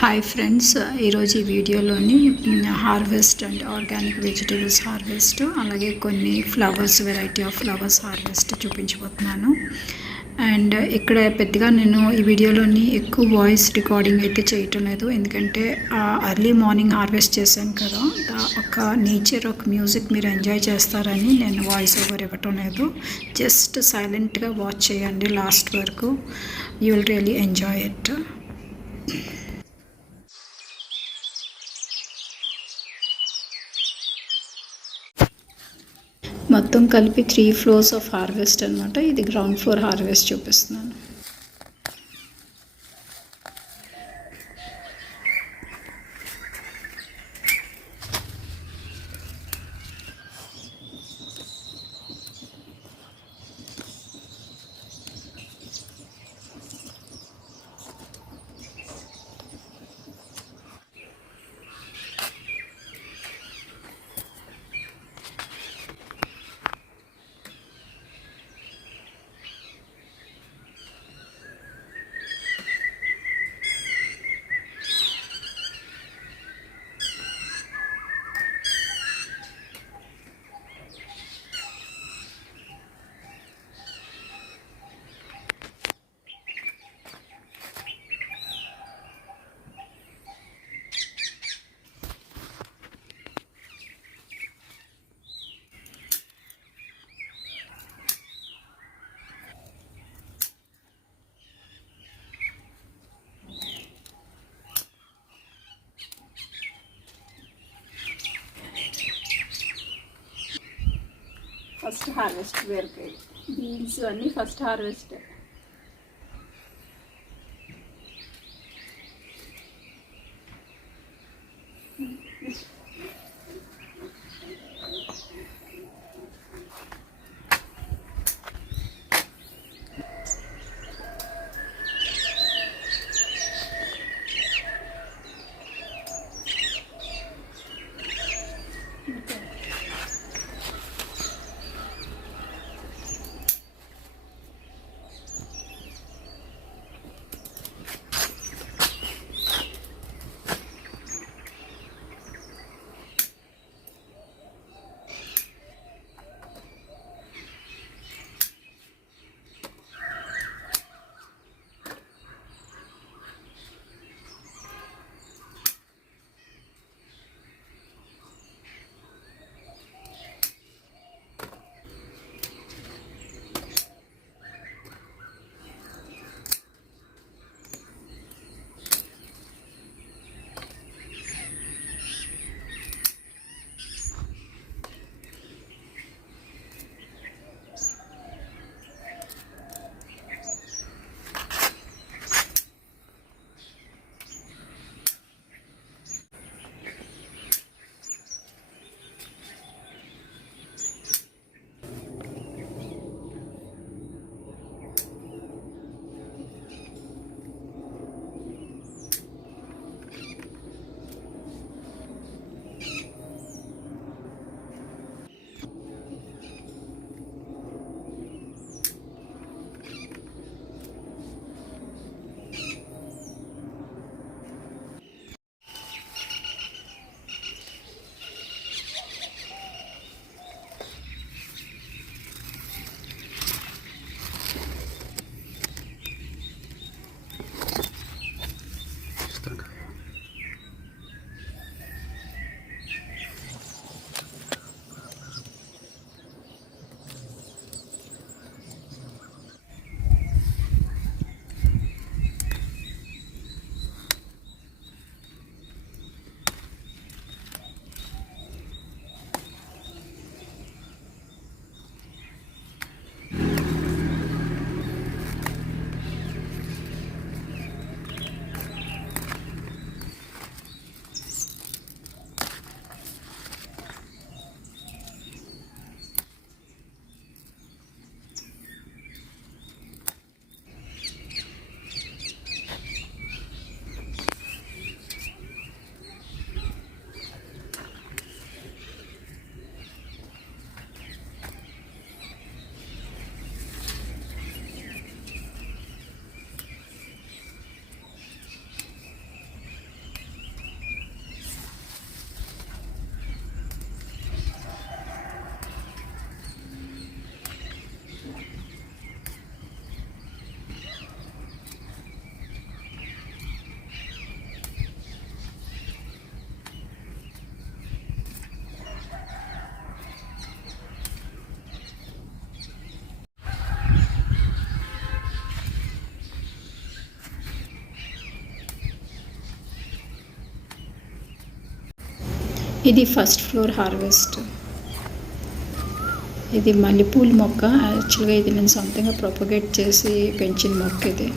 Hi friends, ఈరోజు ఈ వీడియోలోని harvest and organic vegetables harvest, అలాగే కొన్ని flowers, variety of flowers harvest చూపించబోతున్నాను. అండ్ ఇక్కడ పెద్దగా నేను ఈ వీడియోలోని ఎక్కువ వాయిస్ రికార్డింగ్ అయితే చేయటం లేదు, ఎందుకంటే అర్లీ మార్నింగ్ హార్వెస్ట్ చేశాను కదా, ఒక నేచర్, ఒక మ్యూజిక్ మీరు ఎంజాయ్ చేస్తారని నేను వాయిస్ ఓవర్ ఇవ్వటం లేదు. జస్ట్ సైలెంట్గా వాచ్ చేయండి లాస్ట్ వరకు. You will really enjoy it. మొత్తం కలిపి 3 ఫ్లోర్స్ ఆఫ్ హార్వెస్ట్ అనమాట. ఇది గ్రౌండ్ ఫ్లోర్ హార్వెస్ట్ చూపిస్తున్నాను. ఫస్ట్ హార్వెస్ట్ బీరకాయ, బీన్స్ అన్నీ ఫస్ట్ హార్వెస్ట్. ఇది ఫస్ట్ ఫ్లోర్ హార్వెస్ట్. ఇది మల్లెపూల మొక్క. యాక్చువల్గా ఇది నేను సొంతంగా ప్రొపగేట్ చేసి పెంచిన మొక్క ఇది.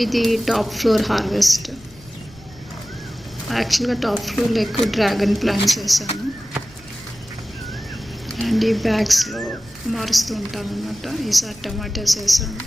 ఇది టాప్ ఫ్లోర్ హార్వెస్ట్. యాక్చువల్గా టాప్ ఫ్లోర్లో ఎక్కువ డ్రాగన్ ప్లాంట్స్ వేసాను. అండ్ ఈ బ్యాగ్స్లో మారుస్తూ ఉంటాను అన్నమాట. ఈసారి టమాటాస్ వేసాను.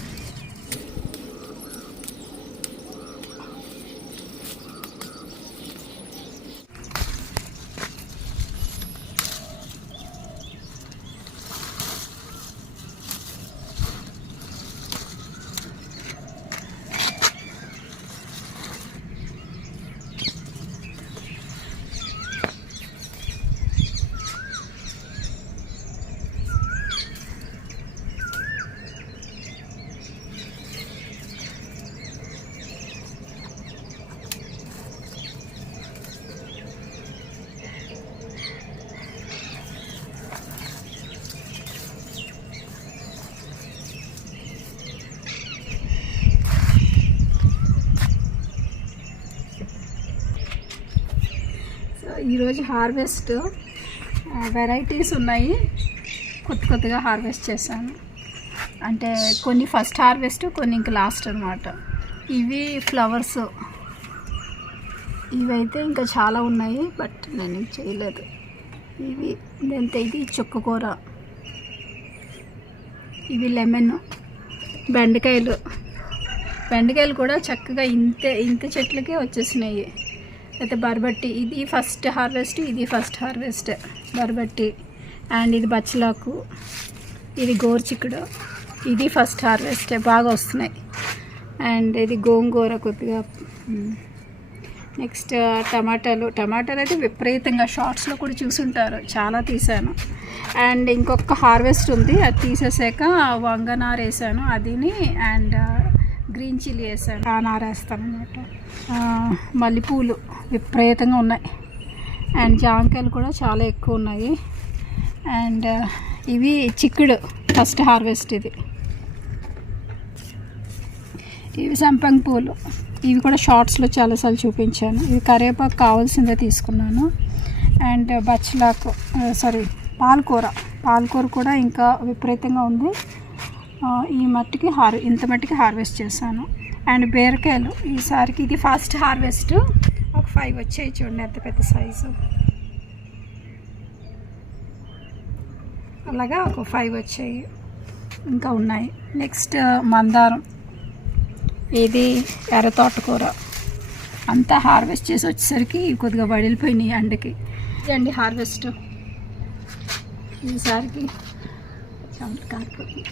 ఈరోజు హార్వెస్ట్ వెరైటీస్ ఉన్నాయి. కొత్తగా హార్వెస్ట్ చేశాను. అంటే కొన్ని ఫస్ట్ హార్వెస్ట్, కొన్ని ఇంక లాస్ట్ అనమాట. ఇవి ఫ్లవర్స్. ఇవైతే ఇంకా చాలా ఉన్నాయి, బట్ నేను చేయలేదు. ఇవి ఇది చుక్కకూర, ఇవి లెమన్, బెండకాయలు కూడా చక్కగా ఇంత చెట్లకే వచ్చేసినాయి. అయితే బర్బట్టి, ఇది ఫస్ట్ హార్వెస్ట్ బర్బట్టి. అండ్ ఇది బచ్చలాకు, ఇది గోరుచిక్కుడు, ఇది ఫస్ట్ హార్వెస్ట్ బాగా వస్తున్నాయి. అండ్ ఇది గోంగూర కొద్దిగా. నెక్స్ట్ టమాటాలు అయితే విపరీతంగా షార్ట్స్లో కూడా చూసుంటారు, చాలా తీసాను. అండ్ ఇంకొక హార్వెస్ట్ ఉంది, అది తీసేసాక వంగనార వేసాను అదిని. అండ్ గ్రీన్ చిల్లీ వేసాను, ఆ నార వేస్తాను అన్నమాట. మల్లెపూలు విపరీతంగా ఉన్నాయి. అండ్ జాంకాయలు కూడా చాలా ఎక్కువ ఉన్నాయి. అండ్ ఇవి చిక్కుడు ఫస్ట్ హార్వెస్ట్. ఇవి సంపంగి పూలు, ఇవి కూడా షార్ట్స్లో చాలాసార్లు చూపించాను. ఇవి కరివేపాకు కావాల్సిందే తీసుకున్నాను. అండ్ బచ్చలాకు పాలకూర కూడా ఇంకా విపరీతంగా ఉంది. ఇంత మట్టికి హార్వెస్ట్ చేశాను. అండ్ బీరకాయలు ఈసారికి ఇది ఫస్ట్ హార్వెస్ట్. ఒక 5 వచ్చాయి చూడండి, ఎంత పెద్ద సైజు. అలాగా ఒక 5 వచ్చాయి, ఇంకా ఉన్నాయి. నెక్స్ట్ మందారం, ఇది ఎర్ర తోటకూర. అంతా హార్వెస్ట్ చేసి వచ్చేసరికి కొద్దిగా వడిలిపోయినాయి ఎండకి. ఇదండి హార్వెస్ట్ ఈసారికి. చాలా కాకపోతే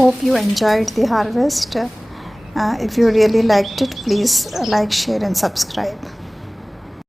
hope you enjoyed the harvest. If you really liked it, please like, share and subscribe.